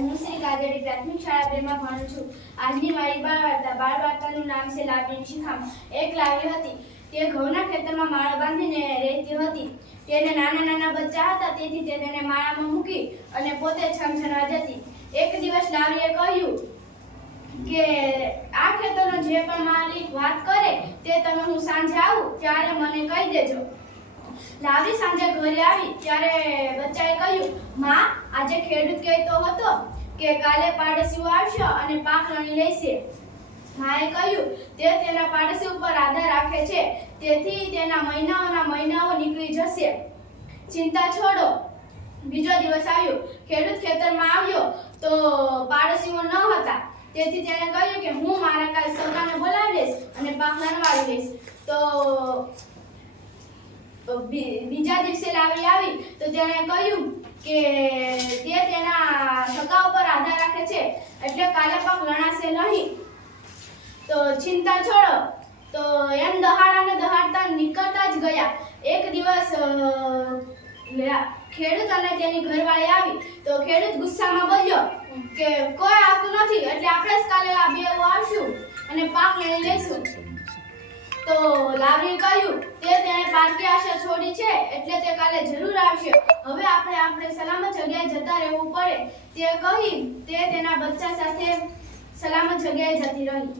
હું શ્રી કાજેડી પ્રાથમિક શાળા 2 માં ભણું છું. આજની મારી બાળ વાર્તાનું નામ છે લાવણીની શિખામણ. એક લાવણી હતી. તે ઘઉંના ખેતરમાં માળો બાંધીને રહેતી હતી. તેને નાના નાના બચ્ચા હતા, તેથી તે તેને માળામાં મૂકી અને પોતે છમછમવા જતી. એક દિવસ લાવણીએ કહ્યું કે આ ખેતરનો જે પણ માલિક વાત કરે તે તમે હું સાંજે આવું ત્યારે મને કહી દેજો. લાવણી સાંજે ઘરે આવી ત્યારે બચ્ચાએ કહ્યું, માં, આજે ખેડૂત કહેતો હતો કે કાલે પાડોશીઓ આવશે અને પાક લણી લેશે. માએ કહ્યું, તે તેના પાડોશી ઉપર આધાર રાખે છે, તેથી તેના મહિનાઓ નીકળી જશે. ચિંતા છોડો. બીજો દિવસ આવ્યો. ખેડૂત ખેતરમાં આવ્યો તો પાડોશીઓ ન હતા, તેથી તેણે કહ્યું કે હું મારા કાલે સગાને બોલાવી લઈશ અને પાક લણવાવી લઈશ. તો બીજા દિવસે લાવી આવી તો તેણે કહ્યું કે તે તેના સગા ઉપર આધાર રાખે છે, એટલે કાલે પાક લણાશે નહીં. તો ચિંતા છોડો. તો એમ દહાડતા નીકળતા જ ગયા. એક દિવસ ખેડૂત અને તેની ઘરવાળી આવી તો ખેડૂત ગુસ્સામાં બોલ્યો કે કોઈ આવતું નથી, એટલે આપણે જ કાલે આ બે આવશું અને પાક લઈ લઈશું. તો લાવણીએ કહ્યું, તેણે પારકી આશા છોડી છે, એટલે તે કાલે જરૂર આવશે. હવે આપણે સલામત જગ્યાએ જતા રહેવું પડે. તે કહી તે તેના બચ્ચા સાથે સલામત જગ્યાએ જતી રહી.